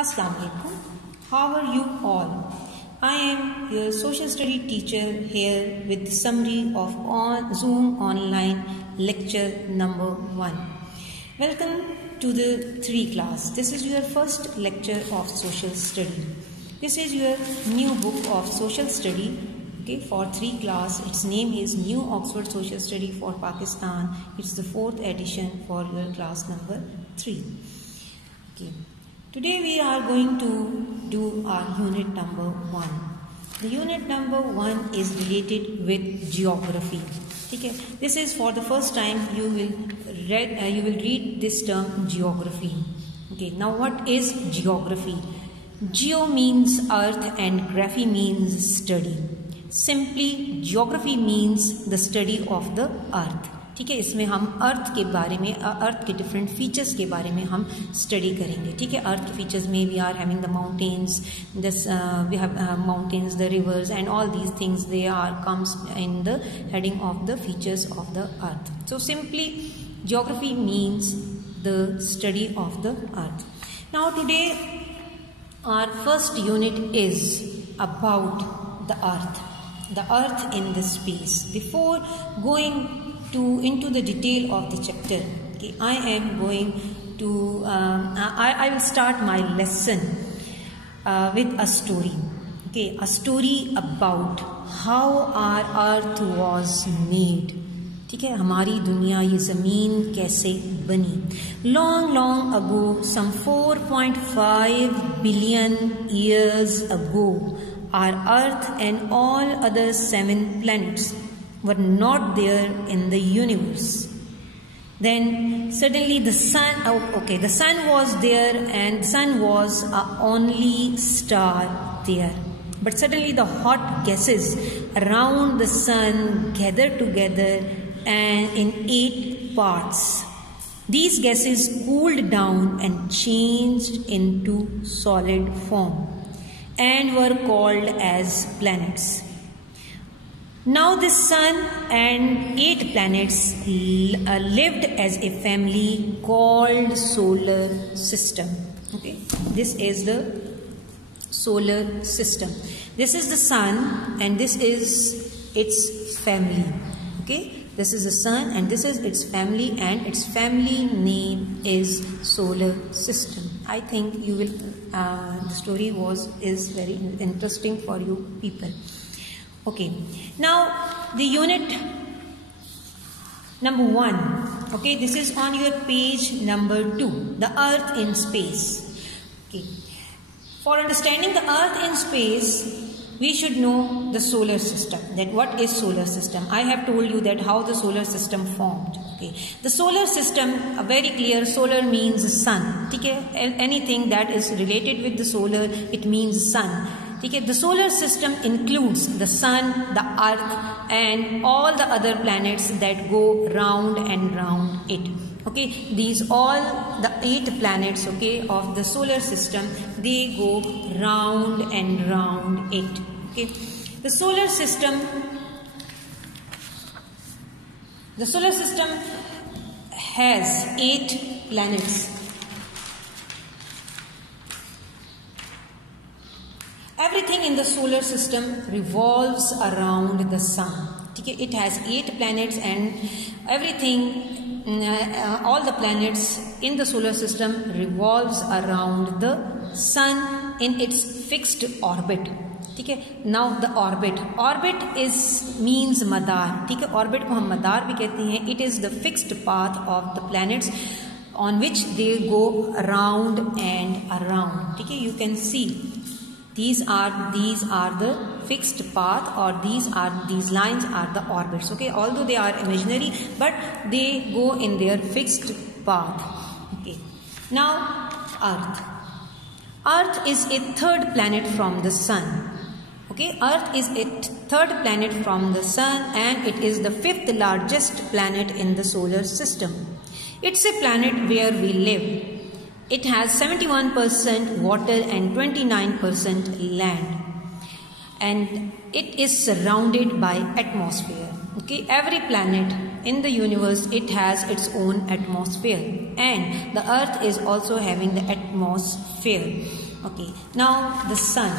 Assalamu alaikum. How are you all? I am your social study teacher here with the summary of Zoom online lecture number 1. Welcome to the 3 class. This is your first lecture of social study. This is your new book of social study. Okay, for 3 class. Its name is New Oxford Social Study for Pakistan. It's the 4th edition for your class number 3. Okay. Today we are going to do our unit number 1. The unit number 1 is related with geography. Okay. This is for the first time you will read this term geography. Okay. Now what is geography? Geo means earth and graphy means study. Simply geography means the study of the earth. ठीक है, इसमें हम अर्थ के बारे में, अर्थ के different features के बारे में हम स्टडी करेंगे. ठीक है, अर्थ के फीचर्स में we are having the mountains, we have mountains, the rivers and all these things they are comes in the heading of the features of the earth. So simply geography means the study of the earth. Now today our first unit is about the earth in the space. Before going into the detail of the chapter, okay, I am going to I will start my lesson with a story. Okay, a story about how our earth was made. ठीक है, हमारी दुनिया, ये ज़मीन कैसे बनी. Long ago, some 4.5 billion years ago, our earth and all other 7 planets were not there in the universe. Then suddenly the sun, the sun was there and the sun was our only star there. But suddenly the hot gases around the sun gathered together and in 8 parts. These gases cooled down and changed into solid form and were called as planets. Now the sun and 8 planets lived as a family called solar system. Okay, this is the solar system. This is the sun and this is its family. Okay, this is the sun and this is its family, and its family name is solar system. I think you will the story is very interesting for you people. Okay, now the unit number 1. Okay, this is on your page number 2, the earth in space. Okay, for understanding the earth in space, we should know the solar system. That what is solar system? I have told you that how the solar system formed. Okay, the solar system, very clear. Solar means sun. Okay, anything that is related with the solar, it means sun. Okay, the solar system includes the sun, the earth, and all the other planets that go round and round it. Okay, these all the 8 planets, okay, of the solar system, they go round and round it. Okay, the solar system has 8 planets. Everything in the solar system revolves around the sun. Okay, it has 8 planets and everything, all the planets in the solar system revolves around the sun in its fixed orbit. ठीक है, now the orbit means madar. ठीक है, orbit को हम madar भी कहते हैं. It is the fixed path of the planets on which they go around and around. ठीक है, you can see these are the fixed path, or these lines are the orbits. Okay, although they are imaginary, but they go in their fixed path. Okay, now earth is a 3rd planet from the sun. Okay, earth is a 3rd planet from the sun and it is the 5th largest planet in the solar system. It's a planet where we live. It has 71% water and 29% land, and it is surrounded by atmosphere. Okay, every planet, in the universe, it has its own atmosphere, and the earth is also having the atmosphere. Okay, now the sun.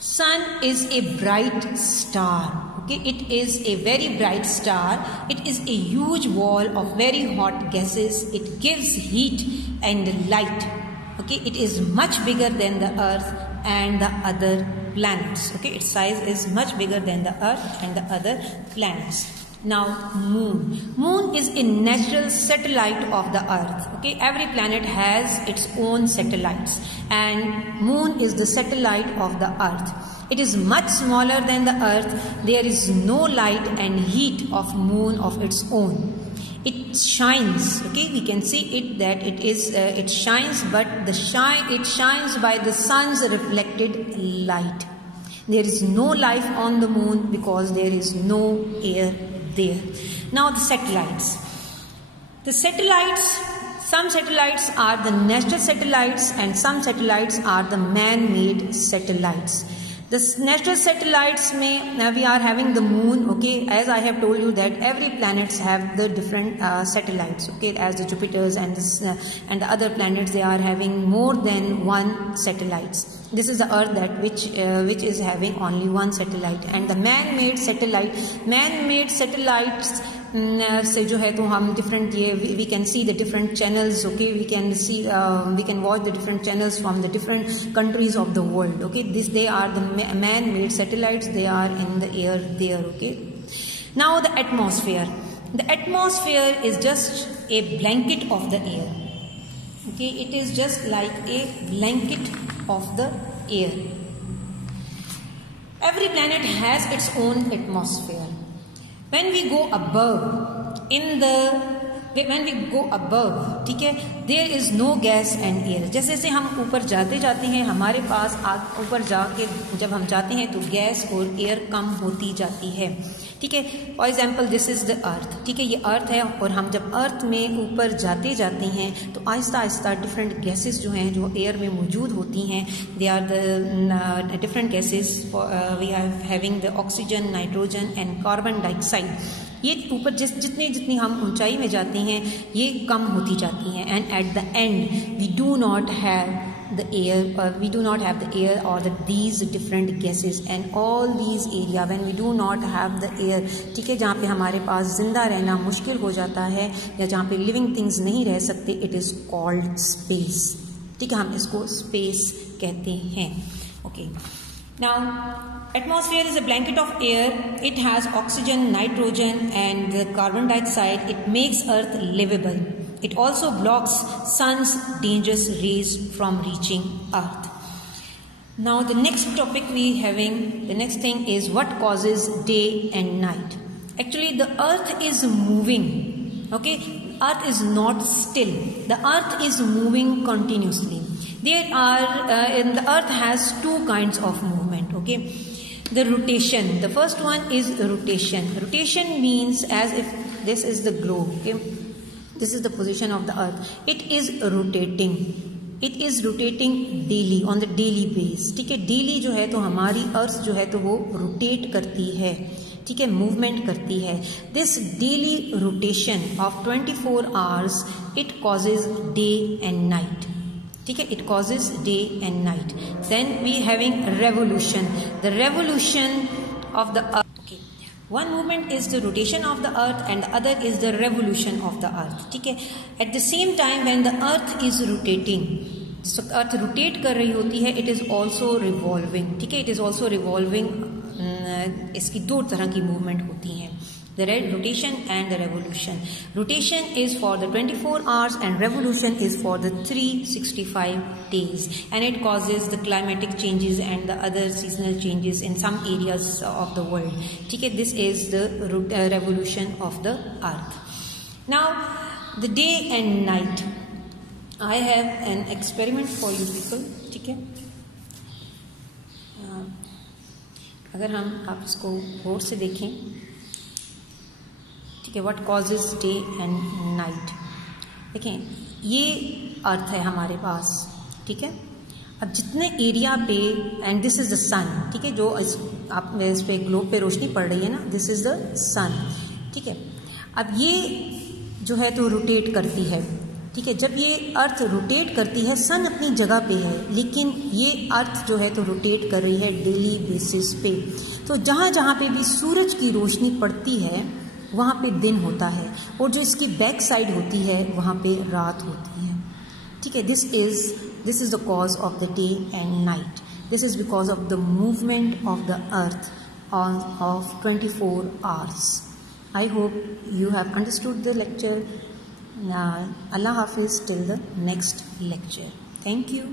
Sun is a bright star. Okay, it is a very bright star. It is a huge ball of very hot gases. It gives heat and light. Okay, it is much bigger than the earth and the other planets. Okay, its size is much bigger than the earth and the other planets. Now moon. Moon is a natural satellite of the earth. Okay, every planet has its own satellites, and moon is the satellite of the earth. It is much smaller than the earth. There is no light and heat of moon of its own. It shines. Okay, we can see it that it shines, but it shines by the sun's reflected light. There is no life on the moon because there is no air there. Now the satellites. The satellites, some satellites are the natural satellites and some satellites are the man-made satellites. The natural satellites we are having the moon. Okay, as I have told you that every planets have the different satellites. Okay, as the Jupiters and the other planets, they are having more than one satellites. This is the earth that which is having only one satellite, and the man-made satellites से जो है तो हम different we can see the different channels. Okay, we can watch the different channels from the different countries of the world. Okay, they are the man-made satellites. They are in the air there. Okay, now the atmosphere. The atmosphere is just a blanket of the air. Okay, it is just like a blanket of the air. Every planet has its own atmosphere. When we go above, ठीक है, there is no gas and air. जैसे जैसे हम ऊपर जाते हैं, हमारे पास ऊपर जाके जब हम जाते हैं तो गैस और एयर कम होती जाती है. ठीक है, for example this is the earth. ठीक है, ये अर्थ है, और हम जब अर्थ में ऊपर जाते हैं तो आहिस्ता आहिस्ता डिफरेंट गैसेस जो हैं, जो एयर में मौजूद होती हैं, they are the different gases. We are having the oxygen, nitrogen and carbon dioxide. ये ऊपर जितनी हम ऊंचाई में जाते हैं, ये कम होती जाती हैं, and at the end we do not have the air, or these different gases and all these area. When we do not have the air, ठीक है, जहाँ पे हमारे पास जिंदा रहना मुश्किल हो जाता है या जहाँ पे लिविंग थिंग्स नहीं रह सकते, इट इज कॉल्ड स्पेस. ठीक है, हम इसको स्पेस कहते हैं. Okay, now atmosphere is a blanket of air. It has oxygen, nitrogen and the carbon dioxide. It makes earth livable. It also blocks sun's dangerous rays from reaching earth. Now the next topic the next thing is what causes day and night. Actually the earth is moving. Okay, earth is not still. The earth is moving continuously. The earth has two kinds of movement. Okay, the rotation. The first one is rotation. Rotation means as if this is the globe. Okay, this is the position of the earth. It is rotating. It is rotating daily, on the daily base. ठीक है, daily जो है तो हमारी अर्थ जो है तो वो रोटेट करती है. ठीक है, मूवमेंट करती है. This daily rotation of 24 hours, it causes day and night. ठीक है, it causes day and night. Then we having revolution. The revolution of the earth. Okay, one movement is the rotation of the earth and the other is the revolution of the earth. ठीक है, at the same time when the earth is rotating, so earth rotate कर रही होती है, it is also revolving. ठीक है, it is also revolving. इसकी दो तरह की मूवमेंट होती हैं, the rotation and the revolution. Rotation is for the 24 hours and revolution is for the 365 days, and it causes the climatic changes and the other seasonal changes in some areas of the world. ठीक है, this is the revolution of the earth. Now the day and night. I have an experiment for you people. ठीक है, अगर आप इसको गौर से देखें, ठीक है, what causes day and night. देखें, ये अर्थ है हमारे पास. ठीक है, अब जितने एरिया पे, एंड दिस इज द सन. ठीक है, जो आप इस पे ग्लोब पे रोशनी पड़ रही है ना, दिस इज द सन. ठीक है। अब ये जो है तो रोटेट करती है, ठीक है। जब ये अर्थ रोटेट करती है, सन अपनी जगह पे है, लेकिन ये अर्थ जो है तो रोटेट कर रही है डेली बेसिस पे। तो जहाँ जहाँ पे भी सूरज की रोशनी पड़ती है वहाँ पे दिन होता है, और जो इसकी बैक साइड होती है वहाँ पे रात होती है, ठीक है। This is the cause of the day and night. This is because of the movement of the earth of 24 hours. I hope you have understood the lecture. Allah Hafiz till the next lecture. Thank you.